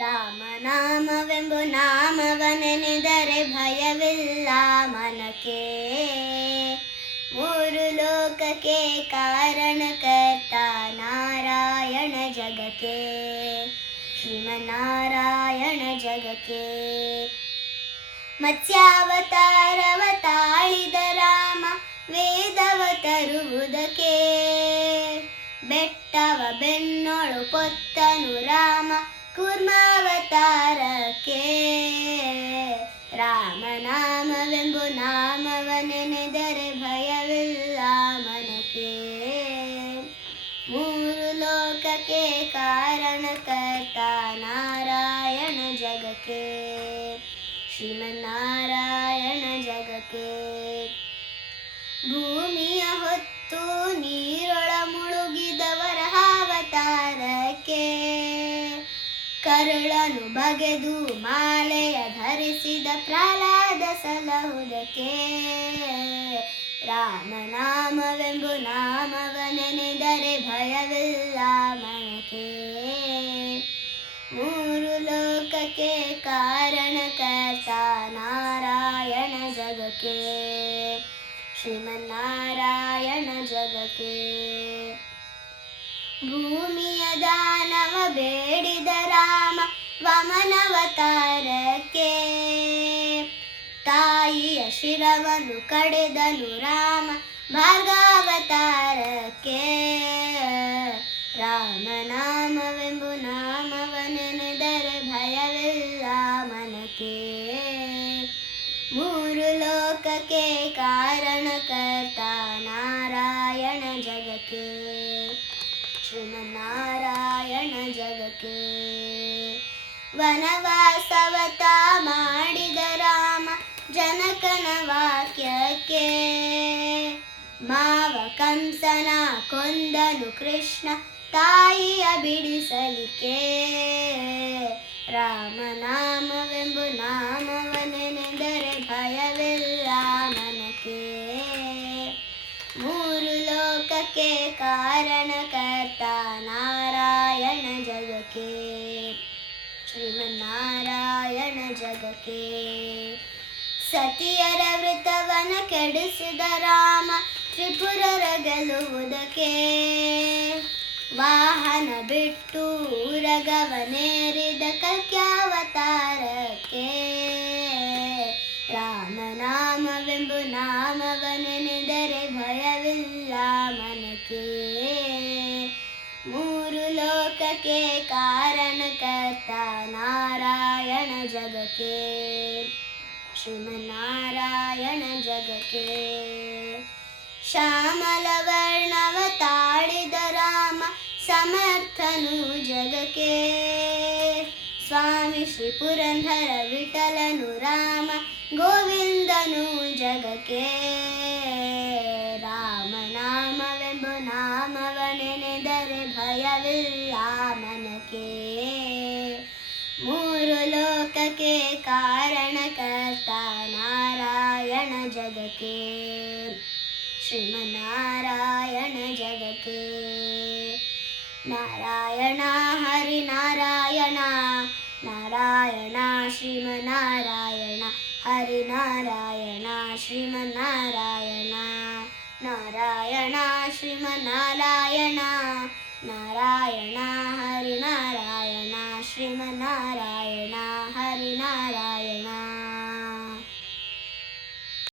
ರಾಮನಾಮವೆಂಬು ನಾಮವನೆನೆದರೆ ಭಯವಿಲ್ಲ ಮನಕ್ಕೆ. ಮೂರು ಲೋಕಕ್ಕೆ ಕಾರಣಕರ್ತ ನಾರಾಯಣ ಜಗಕ್ಕೆ. ಶ್ರೀಮನಾರಾಯಣ ಜಗಕ್ಕೆ. ಮತ್ಸ್ಯಾವತಾರವ ತಾಳಿದ ರಾಮ, ವೇದವ ತರುವುದಕ್ಕೆ. ಜಗಕ್ಕೆ, ಶ್ರೀಮನ್ನಾರಾಯಣ ಜಗಕ್ಕೆ. ಭೂಮಿಯ ಹೊತ್ತು ನೀರೊಳ ಮುಳುಗಿದವರ ಅವತಾರಕ್ಕೆ, ಕರುಳನು ಬಗೆದು ಮಾಲೆಯ ಧರಿಸಿದ ಪ್ರಹ್ಲಾದ ಸಲಹುದಕ್ಕೆ. ರಾಮನಾಮವೆಂಬು ನಾಮವನೆನೆದರೆ ಭಯವಿಲ್ಲ ಮನಕ್ಕೆ. ಲೋಕಕ್ಕೆ ಕಾರಣಕರ್ತ ನಾರಾಯಣ ಜಗಕ್ಕೆ ಶ್ರೀಮನ್ನಾರಾಯಣ ಜಗಕ್ಕೆ ಭೂಮಿಯ ದಾನವ ಬೇಡಿದ ರಾಮ ವಮನವತಾರಕ್ಕೆ ತಾಯಿಯ ಶಿರವನ್ನು ಕಡೆದನು ರಾಮ ಭಾರ್ಗಾವತಾರಕ್ಕೆ ಶ್ರೀಮನ್ನಾರಾಯಣ ಜಗಕ್ಕೆ. ವನವಾಸವತ ಮಾಡಿದ ರಾಮ ಜನಕನ ವಾಕ್ಯಕ್ಕೆ. ಮಾವ ಕಂಸನ ಕೊಂದನು ಕೃಷ್ಣ ತಾಯಿಯ ಬಿಡಿಸಲಿಕ್ಕೆ. ರಾಮನಾಮವೆಂಬು ನಾಮವನೆನೆದರೆ ಭಯವೆಲ್ಲ ಮನಕ್ಕೆ ಮೂರು ಲೋಕಕ್ಕೆ ನಾರಾಯಣ ಜಗಕ್ಕೆ. ಶ್ರೀಮನ್ನಾರಾಯಣ ಜಗಕ್ಕೆ. ಸತಿಯರ ವೃತವನ ಕೆಡಿಸಿದ ರಾಮ ತ್ರಿಪುರರ ಗೆಲ್ಲುವುದಕ್ಕೆ ವಾಹನ ಬಿಟ್ಟು ಉರಗವನೇರಿದ ಕಲ್ಕ್ಯಾವತಾರಕ್ಕೆ ರಾಮನಾಮವೆಂಬು ನಾಮವನೆನೆದರೆ ಭಯವಿಲ್ಲ ಲೋಕಕ್ಕೆ ಕಾರಣಕರ್ತ ನಾರಾಯಣ ಜಗಕ್ಕೆ. ಶ್ರೀಮನ್ನಾರಾಯಣ ಜಗಕ್ಕೆ. ಶ್ಯಾಮಲ ವರ್ಣವ ತಾಡಿದ ರಾಮ ಸಮರ್ಥನು ಜಗಕ್ಕೆ. ಸ್ವಾಮಿ ಶ್ರೀ ಪುರಂದರ ವಿಠಲನು ರಾಮ ಗೋವಿಂದನು ಜಗಕ್ಕೆ. ಭಯವಿಲ್ಲ ಮನಕ್ಕೆ ಮೂರು ಲೋಕಕ್ಕೆ ಕಾರಣಕರ್ತ ನಾರಾಯಣ ಜಗಕ್ಕೆ. ಶ್ರೀಮನ್ನಾರಾಯಣ ಜಗಕ್ಕೆ. ನಾರಾಯಣ ಹರಿ ನಾರಾಯಣ ನಾರಾಯಣ ಶ್ರೀಮನ್ನಾರಾಯಣ ಹರಿ ನಾರಾಯಣ ಶ್ರೀಮನ್ನಾರಾಯಣ ನಾರಾಯಣ ಶ್ರೀಮನ್ನಾರಾಯಣ ನಾರಾಯಣ ಹರಿ ನಾರಾಯಣ ಶ್ರೀಮನ್ನಾರಾಯಣ ಹರಿ ನಾರಾಯಣ